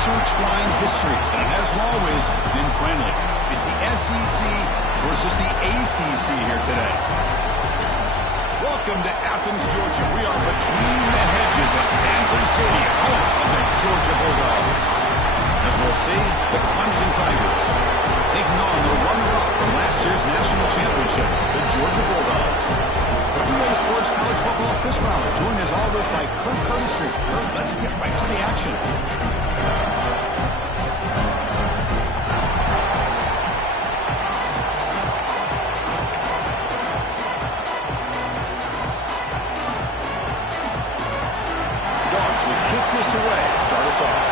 intertwined histories, and it has always been friendly. It's the SEC versus the ACC here today. Welcome to Athens, Georgia. We are between the hedges at Sanford Stadium, home of the Georgia Bulldogs. As we'll see, the Clemson Tigers taking on the runner-up from last year's national championship, the Georgia Bulldogs. The UGA Sports College Football, Chris Fowler, joined as always by Kirk Curtis. Kirk, let's get right to the action. Dogs will kick this away, start us off.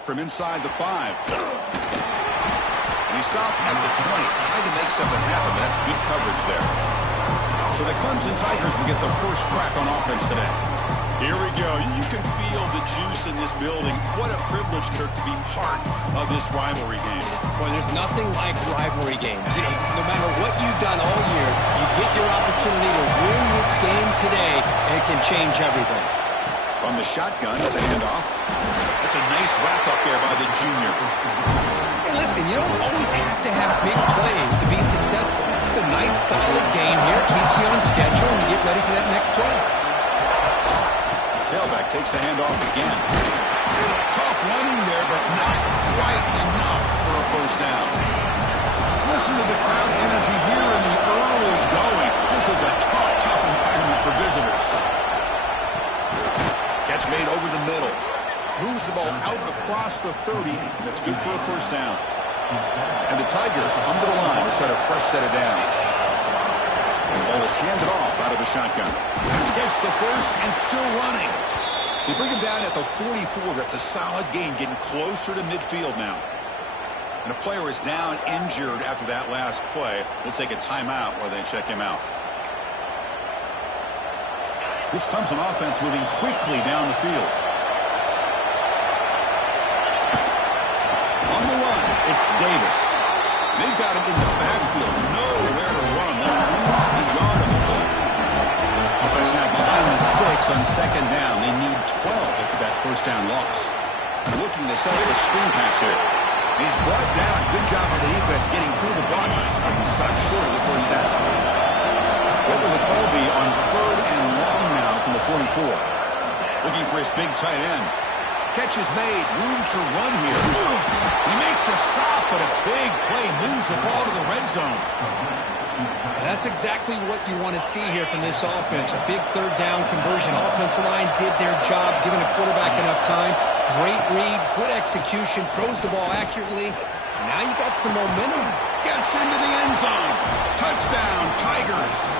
From inside the 5. And he stopped at the 20, trying to make something happen. That's good coverage there. So the Clemson Tigers will get the first crack on offense today. Here we go. You can feel the juice in this building. What a privilege, Kirk, to be part of this rivalry game. Well, there's nothing like rivalry games. You know, no matter what you've done all year, you get your opportunity to win this game today, and it can change everything. From the shotgun, it's a handoff. That's a nice wrap-up there by the junior. Hey, listen, you don't always have to have big plays to be successful. It's a nice, solid game here. Keeps you on schedule, and you get ready for that next play. Tailback takes the handoff again. Tough running there, but not quite enough for a first down. Listen to the crowd energy here in the early going. This is a tough environment for visitors. Catch made over the middle. Moves the ball out across the 30, and that's good for a first down. And the Tigers come to the line to set a fresh set of downs. The ball is handed off out of the shotgun. Gets the first and still running. They bring him down at the 44. That's a solid gain, getting closer to midfield now. And a player is down injured after that last play. We'll take a timeout while they check him out. This Clemson offense moving quickly down the field. On the run, it's Davis. They've got him in the backfield. Nowhere to run. They'll lose a yard on the play. Offense now behind the 6 on second down. They need 12 after that first down loss. Looking to set up a screen pass here. He's brought down. Good job on the defense getting through the blockers. He stopped short of the first down. What will the call be on 3rd and long now from the 44? Looking for his big tight end. Catch is made. Room to run here. He makes the stop, but a big play moves the ball to the red zone. That's exactly what you want to see here from this offense. A big 3rd down conversion. Offensive line did their job, giving the quarterback enough time. Great read, good execution, throws the ball accurately. And now you got some momentum. Gets into the end zone. Touchdown, Tigers.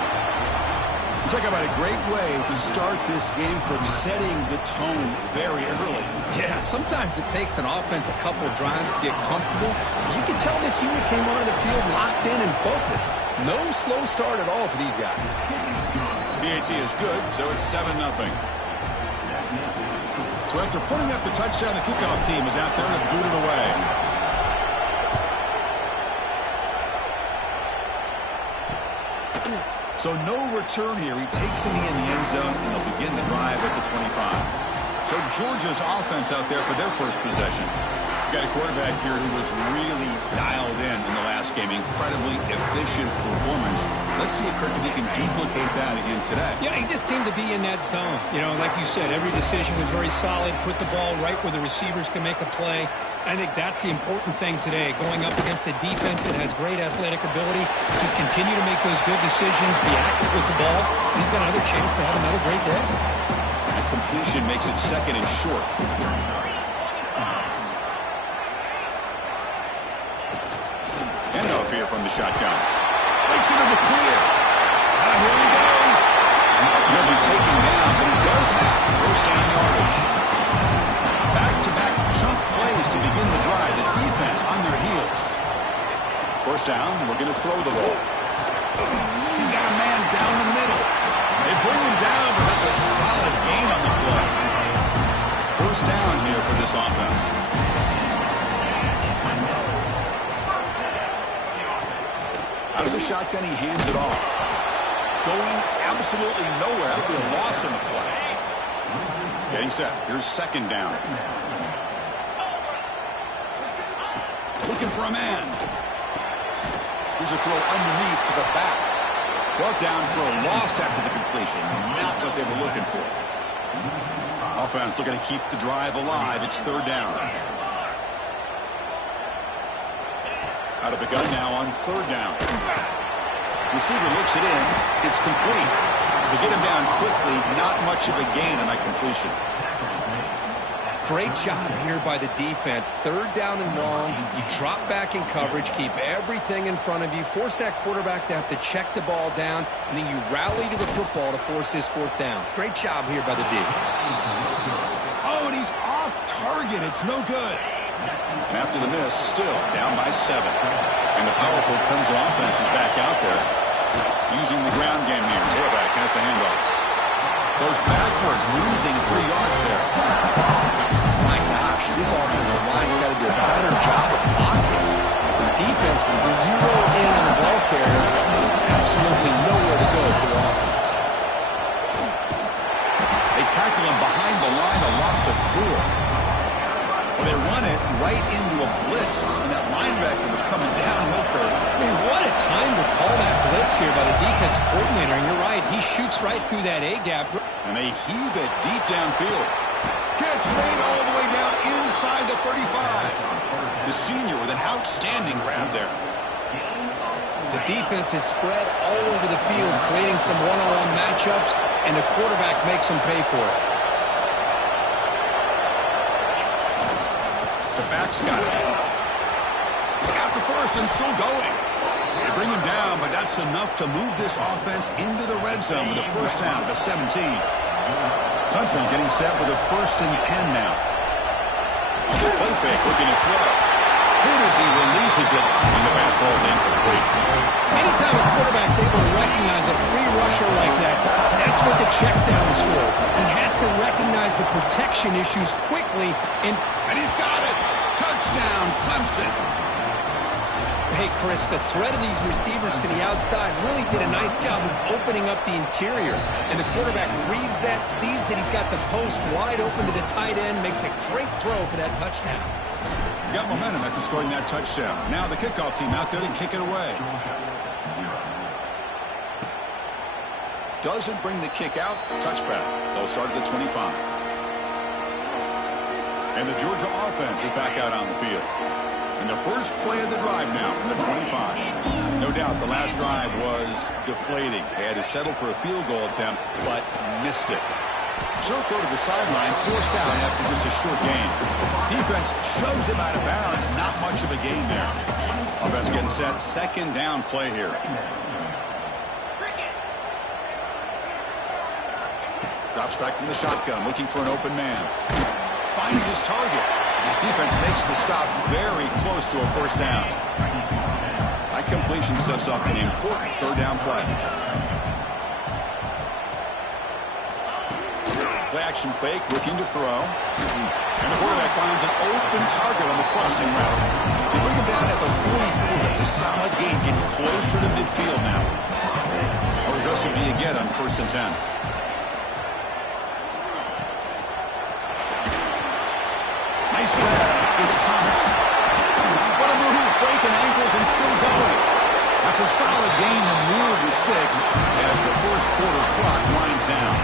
Talk about a great way to start this game, Crook, setting the tone very early. Yeah, sometimes it takes an offense a couple of drives to get comfortable. You can tell this unit came onto the field locked in and focused. No slow start at all for these guys. PAT is good, so it's 7-0. So after putting up the touchdown, the kickoff team is out there to boot it away. So no return here. He takes him in the end zone, and they'll begin the drive at the 25. So Georgia's offense out there for their first possession. Got a quarterback here who was really dialed in the last game. Incredibly efficient performance. Let's see if Kirk can duplicate that again today. Yeah, he just seemed to be in that zone. You know, like you said, every decision was very solid. Put the ball right where the receivers can make a play. I think that's the important thing today. Going up against a defense that has great athletic ability. Just continue to make those good decisions. Be accurate with the ball. He's got another chance to have another great day. That completion makes it 2nd and short. Handoff here from the shotgun. Breaks into the clear. Here he goes. He'll be taken down, but he does have first down yardage. Back-to-back chunk plays to begin the drive. The defense on their heels. First down, we're going to throw the ball. He's got a man down the middle. They bring him down, but that's a solid gain on the play. First down here for this offense. Out of the shotgun, he hands it off. Going absolutely nowhere. That'll be a loss in the play. Getting set. Here's second down. Looking for a man. Here's a throw underneath to the back. Brought down for a loss after the completion. Not what they were looking for. Offense looking to keep the drive alive. It's third down. Out of the gun now on third down. Receiver looks it in. It's complete. To get him down quickly, not much of a gain on that completion. Great job here by the defense. Third down and long. You drop back in coverage, keep everything in front of you, force that quarterback to have to check the ball down, and then you rally to the football to force this fourth down. Great job here by the D. Oh, and he's off target. It's no good. And after the miss, still down by 7. And the powerful Clemson offense is back out there. Using the ground game here. Tailback has the handoff. Goes backwards, losing 3 yards there. My gosh, this offensive line's got to do a better job of blocking. The defense was zeroed in on the ball carrier. Absolutely nowhere to go for the offense. They tackle him behind the line, a loss of 4. Well, they run it right into a blitz, and that linebacker was coming downhill curve. Man, what a time to call that blitz here by the defensive coordinator. And you're right, he shoots right through that A-gap. And they heave it deep downfield. Catch made all the way down inside the 35. The senior with an outstanding grab there. The defense is spread all over the field, creating some one-on-one matchups, and the quarterback makes them pay for it. The back's got it. He's got the first and still going. They bring him down, but that's enough to move this offense into the red zone with a first down at the 17. Clemson getting set with a first and 10 now. Play fake, looking to throw. Good as he releases it, and the pass ball is incomplete. Anytime a quarterback's able to recognize a free rusher like that, that's what the check down is for. He has to recognize the protection issues quickly, and he's got it. Touchdown, Clemson. Hey, Chris, the threat of these receivers to the outside really did a nice job of opening up the interior. And the quarterback reads that, sees that he's got the post wide open to the tight end, makes a great throw for that touchdown. Got momentum after scoring that touchdown. Now the kickoff team out there to kick it away. Doesn't bring the kick out. Touchback. They'll start at the 25. And the Georgia offense is back out on the field. And the first play of the drive now from the 25. No doubt the last drive was deflating. They had to settle for a field goal attempt, but missed it. Short throw to the sideline, forced out after just a short gain. Defense shoves him out of bounds. Not much of a gain there. Offense getting set. Second down play here. Drops back from the shotgun, looking for an open man. Finds his target. Defense makes the stop very close to a first down. That completion sets up an important third down play. Play action fake, looking to throw. And the quarterback finds an open target on the crossing route. They bring him down at the 44. That's a solid gain, getting closer to midfield now. How aggressive do you get on first and 10? Nice grab. It's Thomas. What a move, breaking ankles and still going. That's a solid gain to move the sticks as the first quarter clock winds down.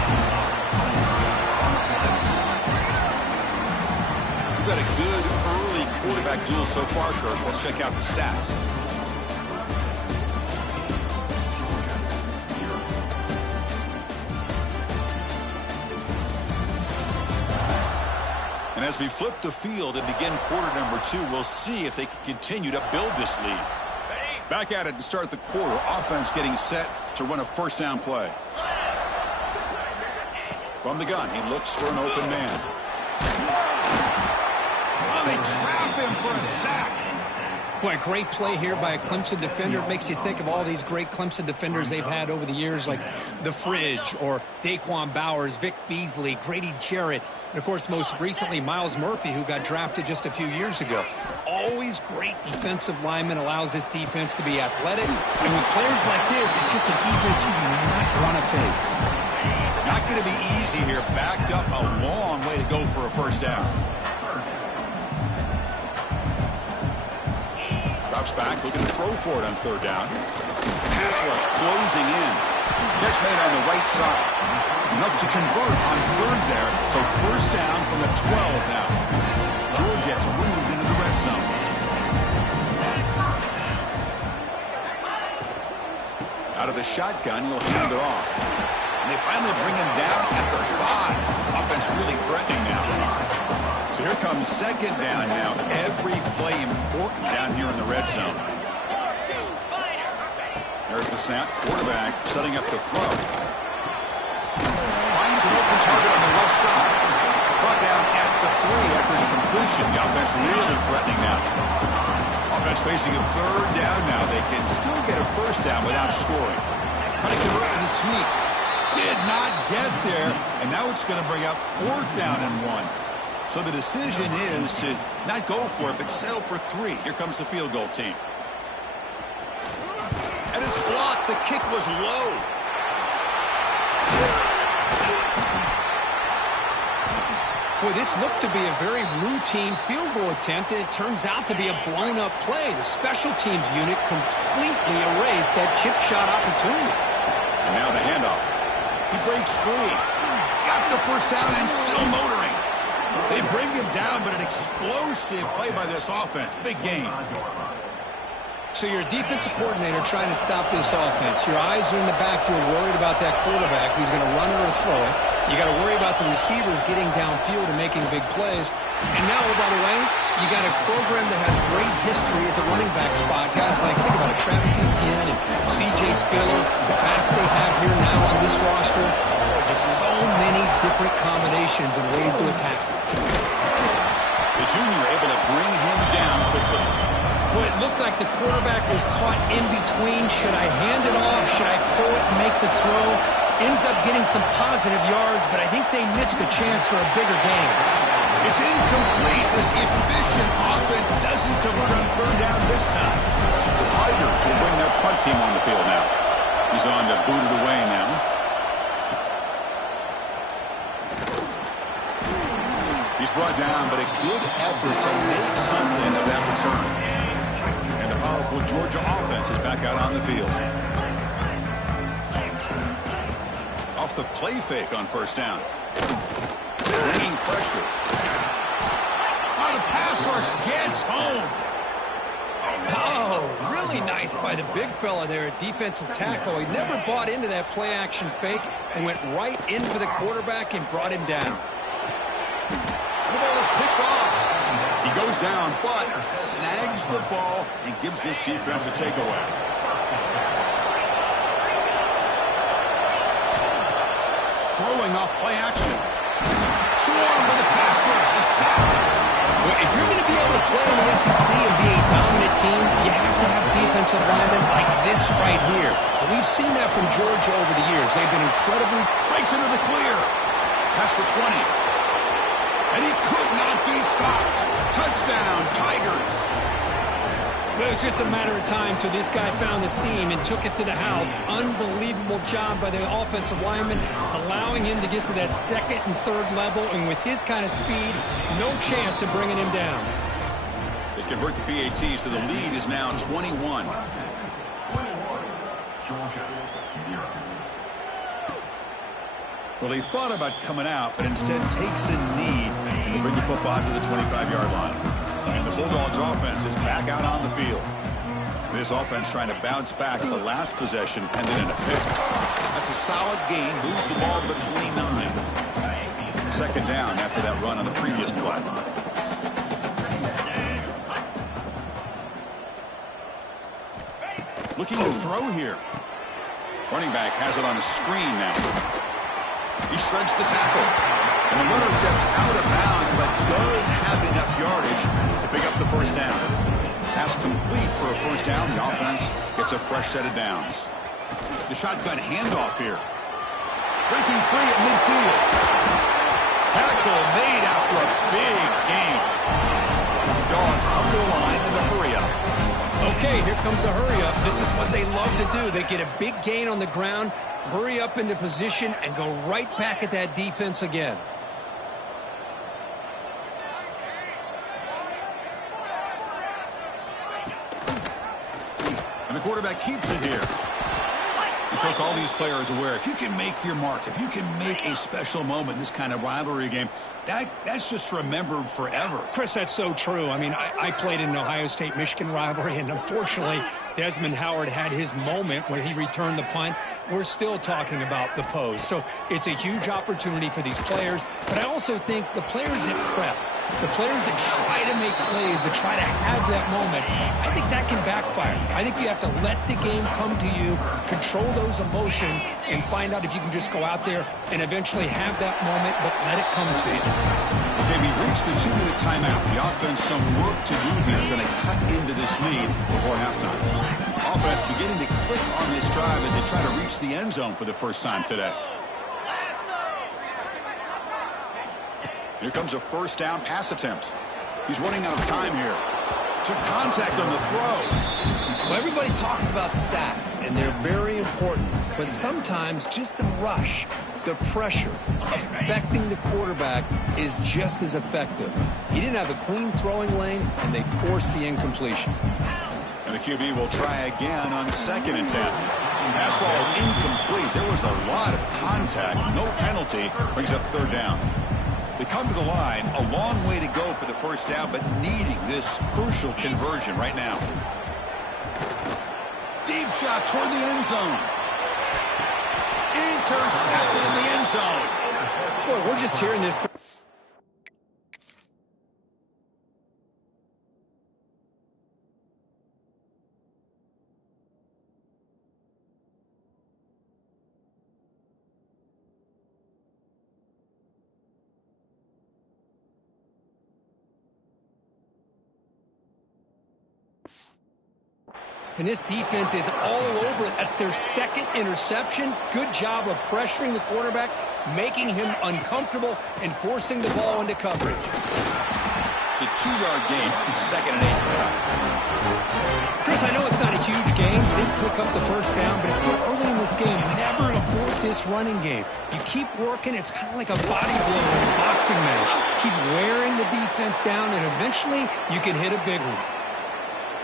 We've got a good early quarterback duel so far, Kirk. Let's check out the stats. And as we flip the field and begin quarter number 2, we'll see if they can continue to build this lead. Back at it to start the quarter. Offense getting set to run a first down play. From the gun, he looks for an open man. Oh, they trap him for a sack. Boy, great play here by a Clemson defender. It makes you think of all these great Clemson defenders they've had over the years, like the Fridge or Daquan Bowers, Vic Beasley, Grady Jarrett, and, of course, most recently, Miles Murphy, who got drafted just a few years ago. Always great defensive lineman, allows this defense to be athletic. And with players like this, it's just a defense you do not want to face. Not going to be easy here. Backed up a long way to go for a first down. Drops back, looking to throw for it on third down. Pass rush closing in. Catch made on the right side. Enough to convert on third there. So first down from the 12 now. Georgia has moved into the red zone. Out of the shotgun, he'll hand it off. And they finally bring him down at the 5. Offense really threatening now. So here comes second down now. Every play important down here in the red zone. There's the snap. Quarterback setting up the throw. Finds an open target on the left side. Brought down at the 3 after the completion. The offense really threatening now. Offense facing a third down now. They can still get a first down without scoring. Trying to convert with a sneak. Did not get there. And now it's going to bring up fourth down and 1. So the decision is to not go for it, but settle for 3. Here comes the field goal team. And it's blocked. The kick was low. Boy, this looked to be a very routine field goal attempt, and it turns out to be a blown-up play. The special teams unit completely erased that chip shot opportunity. And now the handoff. He breaks free. Got the first down and still motoring. They bring him down, but an explosive play by this offense. Big game. So you're a defensive coordinator trying to stop this offense. Your eyes are in the backfield, worried about that quarterback who's going to run it or throw it. You got to worry about the receivers getting downfield and making big plays. And now, oh, by the way, you got a program that has great history at the running back spot. Guys like, think about it, Travis Etienne and C.J. Spiller, the backs they have here now on this roster. Just so many different combinations and ways to attack. The junior able to bring him down quickly. Boy, it looked like the quarterback was caught in between. Should I hand it off? Should I throw it and make the throw? Ends up getting some positive yards, but I think they missed a chance for a bigger gain. It's incomplete. This efficient offense doesn't convert on third down this time. The Tigers will bring their punt team on the field now. He's on to boot it away now. He's brought down, but a good effort to make something of that return. And the powerful Georgia offense is back out on the field. Off the play fake on first down. Bringing pressure. Oh, the pass rush gets home. Oh, really nice by the big fella there at defensive tackle. He never bought into that play action fake and went right in for the quarterback and brought him down. The ball is picked off. He goes down, but snags the ball and gives this defense a takeaway. Throwing off play action. Swarm with a pass rush. He's sacked. Well, if you're going to be able to play in the SEC and be a dominant team, you have to have defensive linemen like this right here. And we've seen that from Georgia over the years. They've been incredibly... Breaks into the clear. Past the 20. And he could not be stopped. Touchdown, Tigers. But it was just a matter of time till this guy found the seam and took it to the house. Unbelievable job by the offensive lineman, allowing him to get to that second and third level. And with his kind of speed, no chance of bringing him down. They convert the PAT, so the lead is now 21. Well, he thought about coming out, but instead takes a knee and will bring the football to the 25-yard line. And the Bulldogs offense is back out on the field. This offense trying to bounce back. The last possession ended in a pick. That's a solid gain. Moves the ball to the 29. Second down after that run on the previous play. Looking to throw here. Running back has it on a screen now. He shreds the tackle. And the runner steps out of bounds, but does have enough yardage to pick up the first down. Pass complete. The offense gets a fresh set of downs. The shotgun handoff here. Breaking free at midfield. Tackle made after a big gain. Dogs come to the line in the hurry up. Okay, here comes the hurry up. This is what they love to do. They get a big gain on the ground, hurry up into position, and go right back at that defense again. And the quarterback keeps it here. And Cook, all these players aware, if you can make your mark, if you can make a special moment in this kind of rivalry game, that's just remembered forever. Chris, that's so true. I mean, I played in an Ohio State-Michigan rivalry, and unfortunately, Desmond Howard had his moment when he returned the punt. We're still talking about the pose. So it's a huge opportunity for these players, but I also think the players that press, the players that try to make plays, that try to have that moment, I think that can backfire. I think you have to let the game come to you, control those emotions, and find out if you can just go out there and eventually have that moment, but let it come to you. Okay, we reached the 2-minute timeout. The offense some work to do here, trying to cut into this lead before halftime. Offense beginning to click on this drive as they try to reach the end zone for the first time today. Here comes a first down pass attempt. He's running out of time here. Took contact on the throw. Well, everybody talks about sacks, and they're very important. But sometimes just the rush, the pressure, affecting the quarterback is just as effective. He didn't have a clean throwing lane, and they forced the incompletion. And the QB will try again on 2nd and 10. Pass ball is incomplete. There was a lot of contact. No penalty. Brings up 3rd down. They come to the line. A long way to go for the first down, but needing this crucial conversion right now. Deep shot toward the end zone. Intercepted in the end zone. Boy, we're just hearing this. And this defense is all over it. That's their 2nd interception. Good job of pressuring the quarterback, making him uncomfortable, and forcing the ball into coverage. It's a 2-yard gain, 2nd and 8. Chris, I know it's not a huge game. You didn't pick up the first down, but it's still early in this game. Never abort this running game. You keep working. It's kind of like a body blow in a boxing match. Keep wearing the defense down, and eventually you can hit a big one.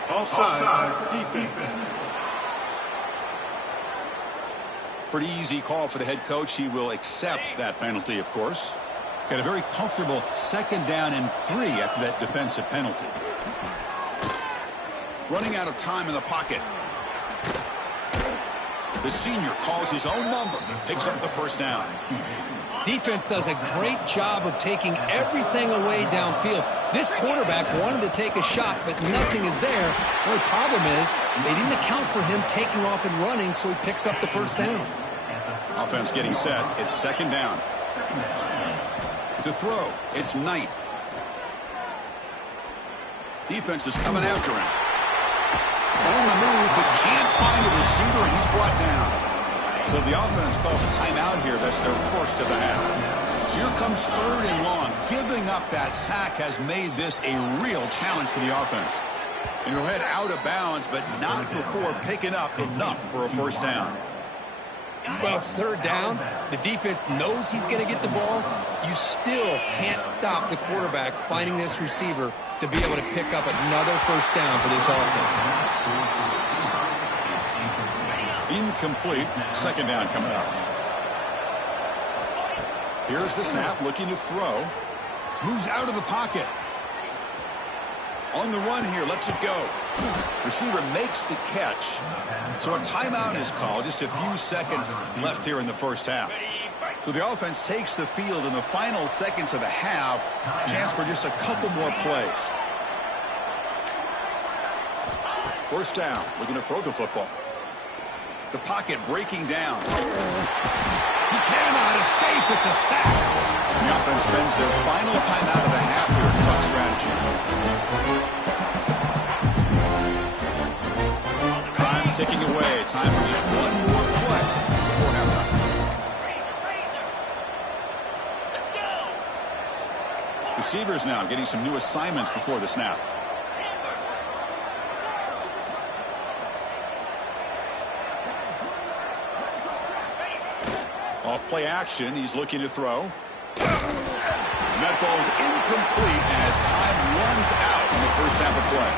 Offside defense. Pretty easy call for the head coach. He will accept that penalty, of course. Got a very comfortable 2nd down and 3 after that defensive penalty. Running out of time in the pocket. The senior calls his own number. Picks up the first down. Defense does a great job of taking everything away downfield. This quarterback wanted to take a shot, but nothing is there. The problem is they didn't account for him taking off and running, so he picks up the first down. Offense getting set. It's 2nd down. To throw, it's Knight. Defense is coming after him. On the move, but can't find a receiver, and he's brought down. So the offense calls a timeout here. That's their first of the half. So here comes 3rd and long. Giving up that sack has made this a real challenge for the offense. And he'll head out of bounds, but not before picking up enough for a first down. Well, it's 3rd down. The defense knows he's going to get the ball. You still can't stop the quarterback finding this receiver to be able to pick up another first down for this offense. Incomplete. 2nd down coming up. Here's the snap, looking to throw. Moves out of the pocket. On the run here, lets it go. Receiver makes the catch. So a timeout is called. Just a few seconds left here in the first half. So the offense takes the field in the final seconds of the half. Chance for just a couple more plays. First down, looking to throw the football. The pocket breaking down. He cannot escape. It's a sack. And the offense spends their final timeout of the half here. Tough strategy. Okay, time for just one more play before halftime. Receivers now getting some new assignments before the snap. Off play action, he's looking to throw. And that falls incomplete as time runs out in the first half of play.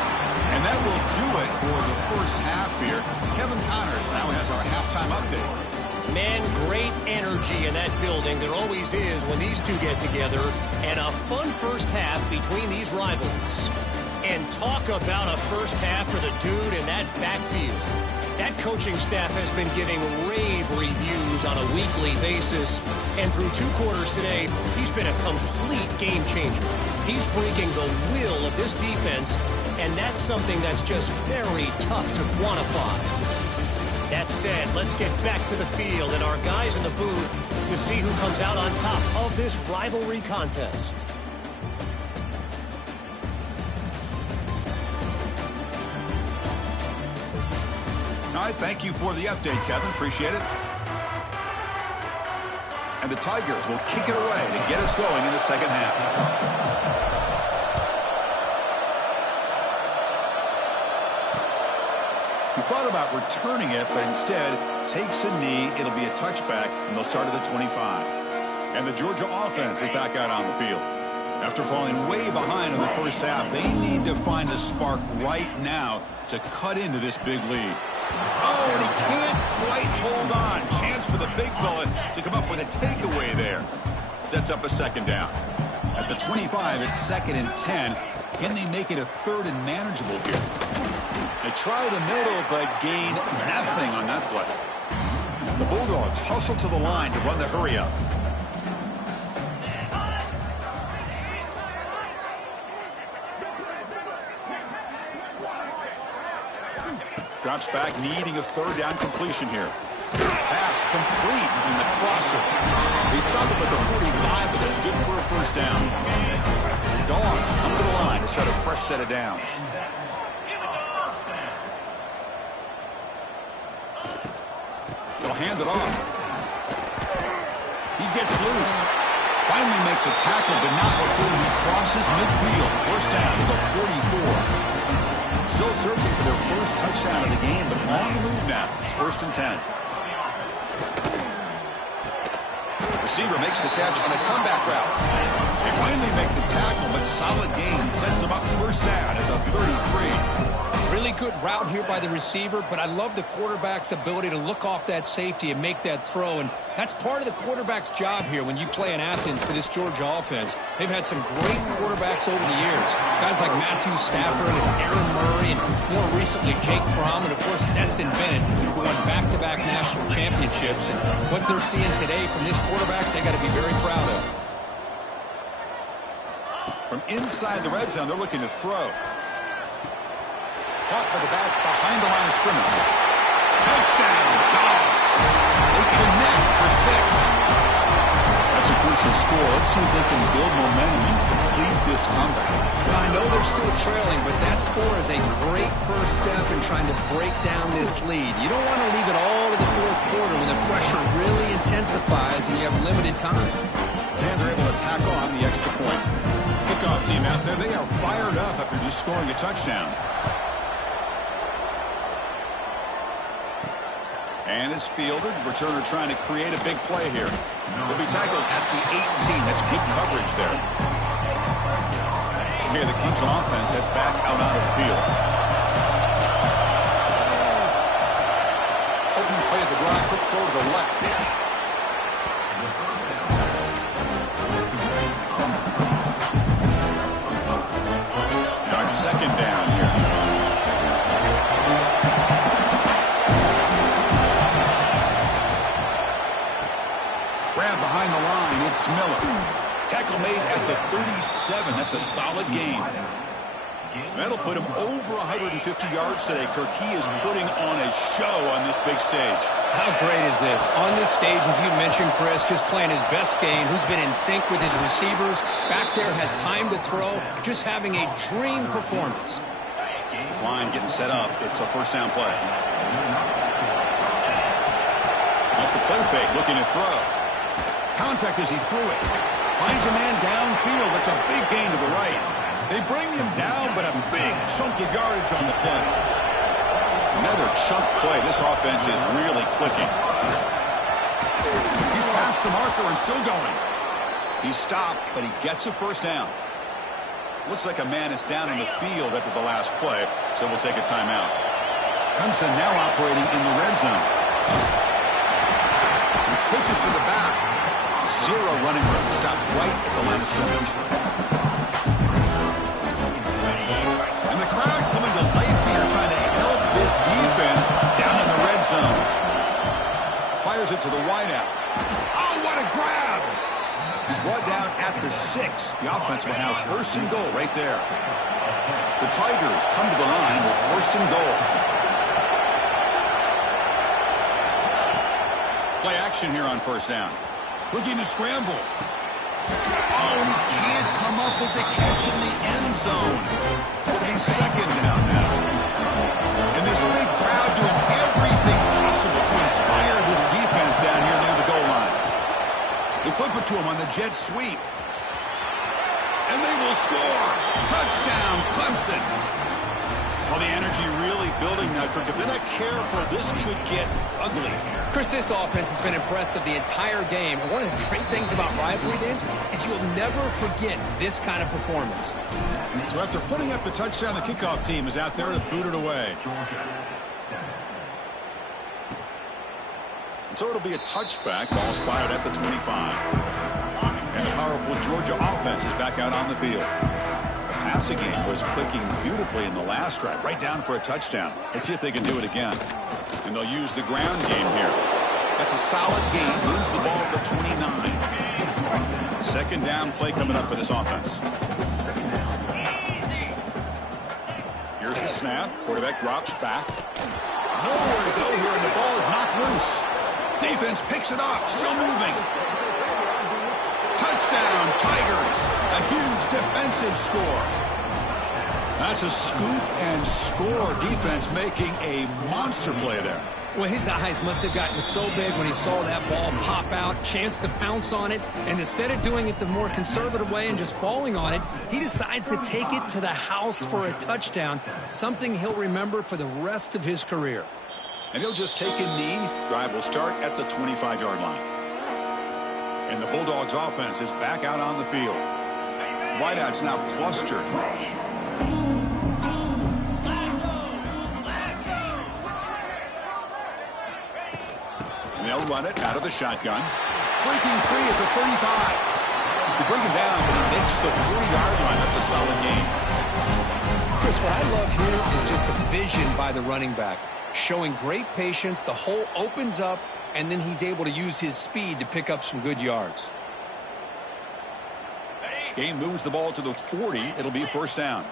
And that will do it for the first half here. Kevin Connors now has our halftime update. Man, great energy in that building. There always is when these two get together. And a fun first half between these rivals. And talk about a first half for the dude in that backfield. That coaching staff has been giving rave reviews on a weekly basis. And through 2 quarters today, he's been a complete game changer. He's breaking the will of this defense, and that's something that's just very tough to quantify. That said, let's get back to the field and our guys in the booth to see who comes out on top of this rivalry contest. All right, thank you for the update, Kevin. Appreciate it. And the Tigers will kick it away to get us going in the second half. He thought about returning it, but instead takes a knee. It'll be a touchback, and they'll start at the 25. And the Georgia offense is back out on the field. After falling way behind in the first half, they need to find a spark right now to cut into this big lead. Oh, and he can't quite hold on. Chance for the big fella to come up with a takeaway there. Sets up a second down. At the 25, it's 2nd and 10. Can they make it a 3rd and manageable here? They try the middle, but gain nothing on that play. The Bulldogs hustle to the line to run the hurry up. Drops back, needing a 3rd down completion here. Pass complete in the crosser. They stop him at the 45, but that's good for a first down. Dogs come to the line to set a fresh set of downs. They'll hand it off. He gets loose. Finally make the tackle, but not before he crosses midfield. First down to the 44. Still searching for their first touchdown of the game, but on the move now. It's 1st and 10. Receiver makes the catch on a comeback route. They finally make the tackle, but solid gain sets them up first down at the 33. Really good route here by the receiver, but I love the quarterback's ability to look off that safety and make that throw. And that's part of the quarterback's job here when you play in Athens for this Georgia offense. They've had some great quarterbacks over the years. Guys like Matthew Stafford and Aaron Murray and more recently Jake Fromm and, of course, Stetson Bennett, who won back-to-back national championships. And what they're seeing today from this quarterback, they got to be very proud of. From inside the red zone, they're looking to throw. Caught by the back behind the line of scrimmage. Touchdown, Dogs. They connect for 6. That's a crucial score. Let's see if they can build momentum and complete this comeback. Well, I know they're still trailing, but that score is a great first step in trying to break down this lead. You don't want to leave it all to the 4th quarter when the pressure really intensifies and you have limited time. And they're able to tackle on the extra point. Kickoff team out there, they are fired up after just scoring a touchdown. And it's fielded. Returner trying to create a big play here. He'll be tackled at the 18. That's good coverage there. Okay, the Clemson offense heads back out onto the field. Opening play at the drive. Quick throw to the left. Now it's 2nd down here. Behind the line, it's Miller. Tackle made at the 37. That's a solid gain. That'll put him over 150 yards today, Kirk. He is putting on a show on this big stage. How great is this? On this stage, as you mentioned, Chris, just playing his best game. Who's been in sync with his receivers. Back there, has time to throw. Just having a dream performance. This line getting set up. It's a first down play. the play fake, looking to throw. Contact as he threw it. Finds a man downfield. That's a big gain to the right. They bring him down, but a big chunk of yardage on the play. Another chunk play. This offense is really clicking. He's past the marker and still going. He's stopped, but he gets a first down. Looks like a man is down in the field after the last play, so we'll take a timeout. Clemson now operating in the red zone. He pitches to the back. Zero running room. Stopped right at the line of scrimmage. And the crowd coming to life here, trying to help this defense down in the red zone. Fires it to the wideout. Oh, what a grab! He's brought down at the 6. The offense will have first and goal right there. The Tigers come to the line with first and goal. Play action here on first down. Looking to scramble. Oh, he can't come up with the catch in the end zone. It's going to be second down now. And this big crowd doing everything possible to inspire this defense down here near the goal line. They flip it to him on the jet sweep. And they will score. Touchdown, Clemson. Well, the energy really building now, Kirk. If they're not careful, this could get ugly. Chris, this offense has been impressive the entire game. And one of the great things about rivalry games is you'll never forget this kind of performance. So after putting up the touchdown, the kickoff team is out there to boot it away. So it'll be a touchback. Ball spotted at the 25. And the powerful Georgia offense is back out on the field. The passing game was clicking beautifully in the last drive, right down for a touchdown. Let's see if they can do it again. And they'll use the ground game here. That's a solid gain. Moves the ball to the 29. Second down play coming up for this offense. Here's the snap. Quarterback drops back. Nowhere to go here, and the ball is knocked loose. Defense picks it up, still moving. Touchdown, Tigers. A huge defensive score. That's a scoop and score. Defense making a monster play there. Well, his eyes must have gotten so big when he saw that ball pop out, chance to pounce on it, and instead of doing it the more conservative way and just falling on it, he decides to take it to the house for a touchdown, something he'll remember for the rest of his career. And he'll just take a knee. Drive will start at the 25-yard line. And the Bulldogs offense is back out on the field. Wideouts now clustered. And they'll run it out of the shotgun. Breaking free at the 35. They bring him down, but he makes the 40-yard line. That's a solid gain. Chris, what I love here is just the vision by the running back. Showing great patience, the hole opens up, and then he's able to use his speed to pick up some good yards. Game moves the ball to the 40. It'll be first down.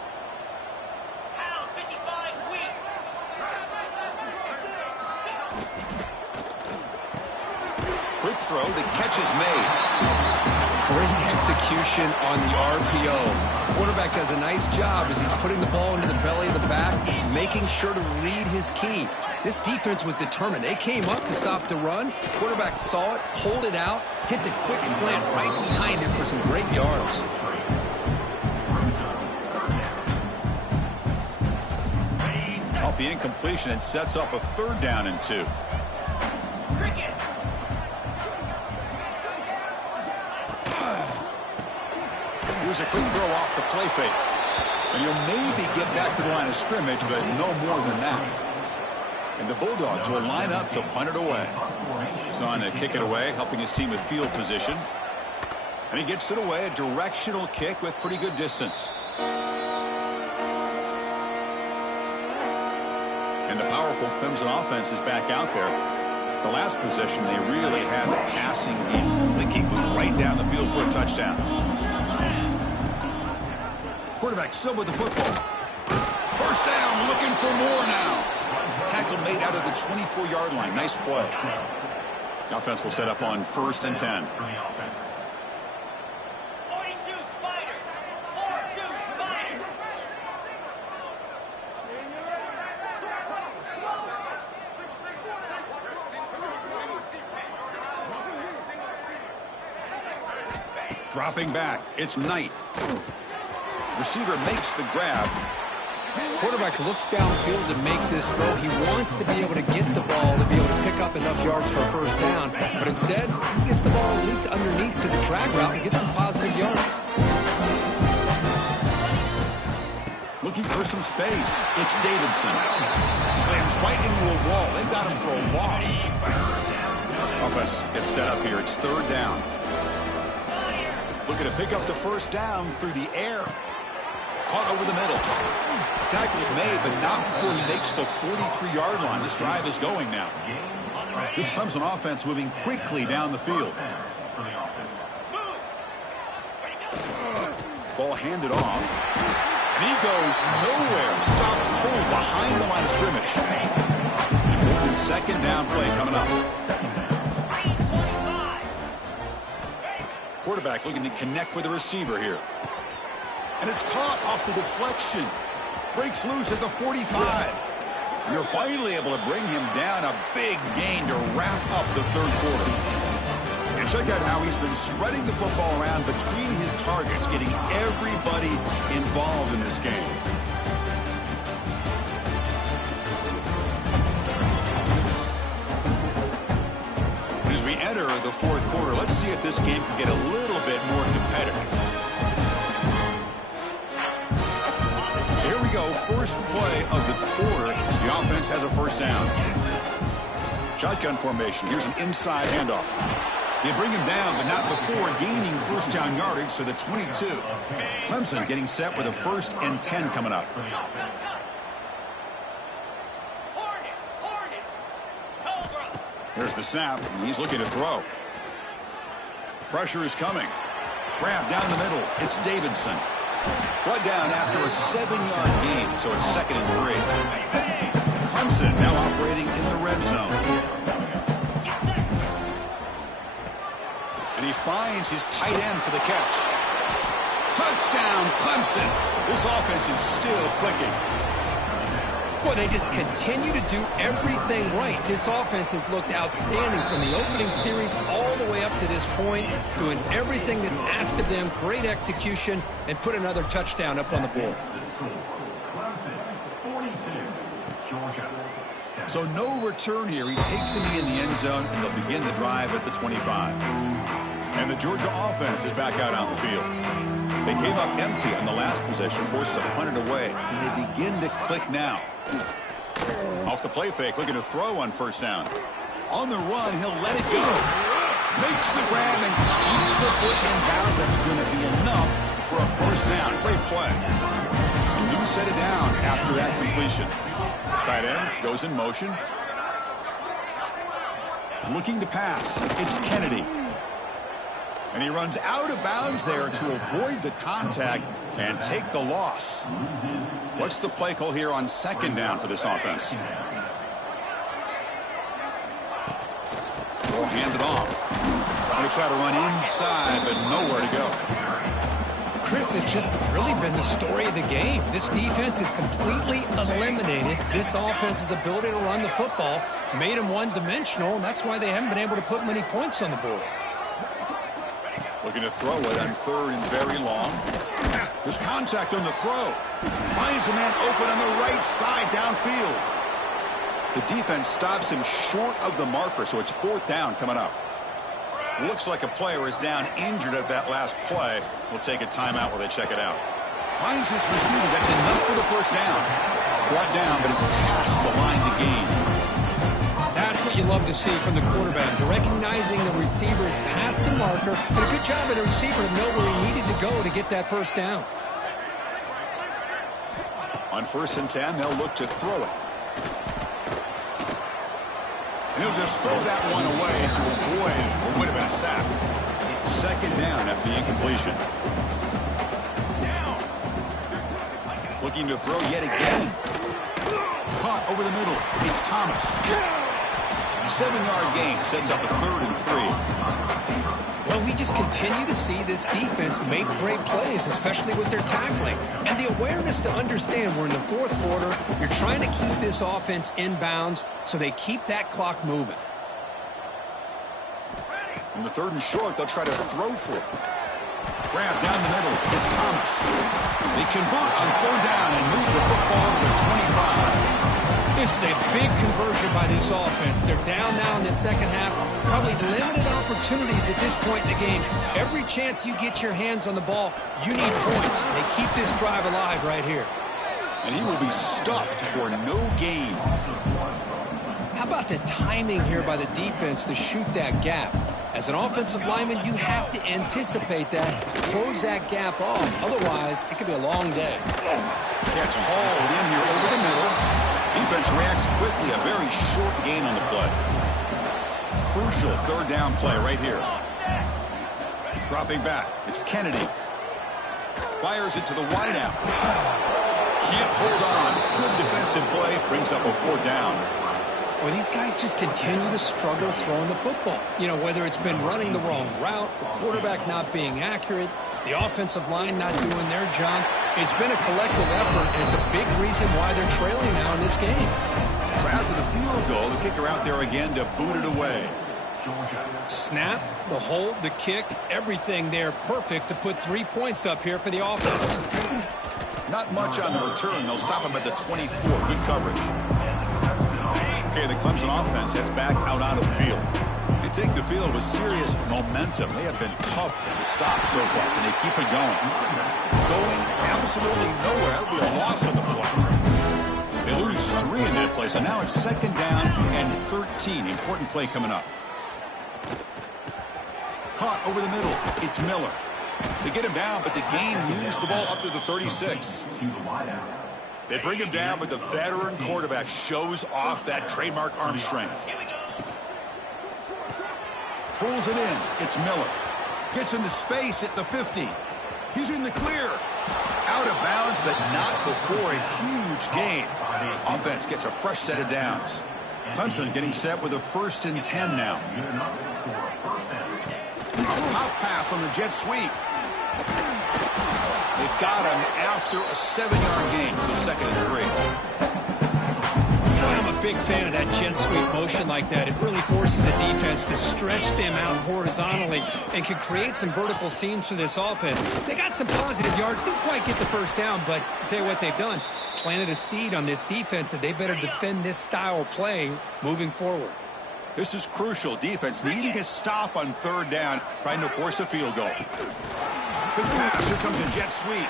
Quick throw. The catch is made. Great execution on the RPO. Quarterback does a nice job as he's putting the ball into the belly of the back, making sure to read his key. This defense was determined. They came up to stop the run. Quarterback saw it, pulled it out, hit the quick slant right behind him for some great yards. Off the incompletion, it sets up a third down and 2. Here's a quick throw off the play fake. And you'll maybe get back to the line of scrimmage, but no more than that. And the Bulldogs will line up to punt it away. He's on to kick it away, helping his team with field position. And he gets it away, a directional kick with pretty good distance. And the powerful Clemson offense is back out there. The last possession, they really had the passing game. The kick moved right down the field for a touchdown. Quarterback still with the football. First down, looking for more now. Tackle made out of the 24-yard line. Nice play. The offense will set up on 1st and 10. Dropping back. It's Knight. Receiver makes the grab. Quarterback looks downfield to make this throw. He wants to be able to get the ball to be able to pick up enough yards for a first down. But instead, he gets the ball at least underneath to the drag route and gets some positive yards. Looking for some space. It's Davidson. Slams right into a wall. They've got him for a loss. Offense gets set up here. It's third down. Looking to pick up the first down through the air. Caught over the middle. Tackle's made, but not before he makes the 43-yard line. This drive is going now. This Clemson offense moving quickly down the field. Ball handed off. And he goes nowhere. Stop pulled behind the line of scrimmage. Important second down play coming up. Quarterback looking to connect with the receiver here. And it's caught off the deflection. Breaks loose at the 45. You're finally able to bring him down. A big gain to wrap up the third quarter. And check out how he's been spreading the football around between his targets, getting everybody involved in this game. As we enter the fourth quarter, let's see if this game can get a little bit more competitive. So here we go, first play of the quarter. The offense has a first down. Shotgun formation. Here's an inside handoff. They bring him down, but not before gaining first down yardage to the 22. Clemson getting set with a 1st and 10 coming up. Here's the snap, and he's looking to throw. Pressure is coming. Grab down the middle. It's Davidson. Brought down after a 7-yard gain, so it's 2nd and 3. Clemson now operating in the red zone. And he finds his tight end for the catch. Touchdown, Clemson. This offense is still clicking. Boy, they just continue to do everything right. This offense has looked outstanding from the opening series all the way up to this point, doing everything that's asked of them, great execution, and put another touchdown up on the board. So no return here. He takes him in the end zone, and they'll begin the drive at the 25. And the Georgia offense is back out on the field. They came up empty on the last possession, forced to punt it away, and they begin to click now. Off the play fake, looking to throw on first down. On the run, he'll let it go. Makes the grab and keeps the foot in bounds. That's going to be enough for a first down. Great play. And you set it down after that completion. Tight end goes in motion. Looking to pass. It's Kennedy. And he runs out of bounds there to avoid the contact and take the loss. What's the play call here on 2nd down for this offense? Ball handed off. Going to try to run inside, but nowhere to go. Chris has just really been the story of the game. This defense has completely eliminated this offense's ability to run the football, made them one-dimensional, and that's why they haven't been able to put many points on the board. Looking to throw it on 3rd and very long. There's contact on the throw. Finds a man open on the right side downfield. The defense stops him short of the marker, so it's 4th down coming up. Looks like a player is down injured at that last play. We'll take a timeout while they check it out. Finds his receiver. That's enough for the first down. Brought down, but it's past the line to gain. That's what you love to see from the quarterback. Recognizing the receiver is past the marker, and a good job of the receiver to know where he needed to go to get that first down. On 1st and 10, they'll look to throw it. And he'll just throw that one away to avoid what would have been a sack. 2nd down after the incompletion. Looking to throw yet again. Caught over the middle. It's Thomas. 7-yard gain sets up a 3rd and 3. Well, we just continue to see this defense make great plays, especially with their tackling. And the awareness to understand we're in the 4th quarter, you're trying to keep this offense in bounds so they keep that clock moving. In the 3rd and short, they'll try to throw for it. Grab down the middle. It's Thomas. They convert on third down and move the football to the 25. This is a big conversion by this offense. They're down now in the second half. Probably limited opportunities at this point in the game. Every chance you get your hands on the ball, you need points. They keep this drive alive right here. And he will be stuffed for no gain. How about the timing here by the defense to shoot that gap? As an offensive lineman, you have to anticipate that, close that gap off. Otherwise, it could be a long day. Catch hauled in here over the middle. Defense reacts quickly. A very short gain on the play. Crucial third down play right here. Dropping back. It's Kennedy. Fires it to the wideout. Can't hold on. Good defensive play. Brings up a fourth down. Well, these guys just continue to struggle throwing the football. You know, whether it's been running the wrong route, the quarterback not being accurate, the offensive line not doing their job. It's been a collective effort, and it's a big reason why they're trailing now in this game. So after the field goal, the kicker out there again to boot it away. Snap, the hold, the kick, everything there perfect to put 3 points up here for the offense. Not much on the return. They'll stop him at the 24. Good coverage. Okay, the Clemson offense heads back out onto the field. They take the field with serious momentum. They have been tough to stop so far. Can they keep it going? Going absolutely nowhere. That'll be a loss on the play. They lose 3 in that play, so now it's second down and 13. Important play coming up. Caught over the middle. It's Miller. They get him down, but the gain moves the ball up to the 36. They bring him down, but the veteran quarterback shows off that trademark arm strength. Pulls it in. It's Miller. Gets into space at the 50. He's in the clear. Out of bounds, but not before a huge gain. Offense gets a fresh set of downs. Clemson getting set with a 1st and 10 now. Pop pass on the jet sweep. They've got him after a 7-yard gain, so 2nd and 3. I'm a big fan of that jet sweep motion like that. It really forces a defense to stretch them out horizontally and can create some vertical seams for this offense. They got some positive yards. Didn't quite get the first down, but I'll tell you what they've done. Planted a seed on this defense that they better defend this style of play moving forward. This is crucial. Defense needing a stop on third down, trying to force a field goal. Good pass. Here comes a jet sweep.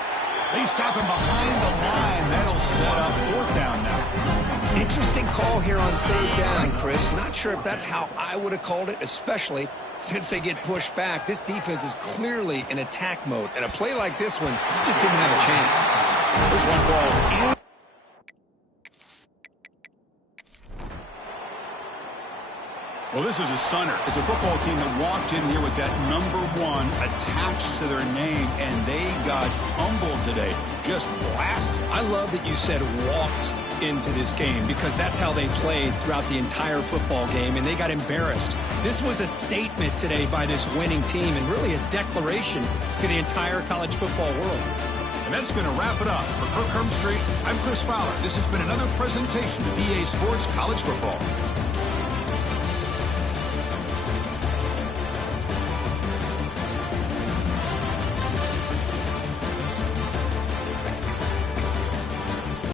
They stop him behind the line. That'll set up 4th down now. Interesting call here on third down, Chris. Not sure if that's how I would have called it, especially since they get pushed back. This defense is clearly in attack mode, and a play like this one just didn't have a chance. This one falls in. Well, this is a stunner. It's a football team that walked in here with that number 1 attached to their name, and they got humbled today. Just blasted. I love that you said walked into this game because that's how they played throughout the entire football game, and they got embarrassed. This was a statement today by this winning team and really a declaration to the entire college football world. And that's going to wrap it up. For Kirk Street, I'm Chris Fowler. This has been another presentation of EA Sports College Football.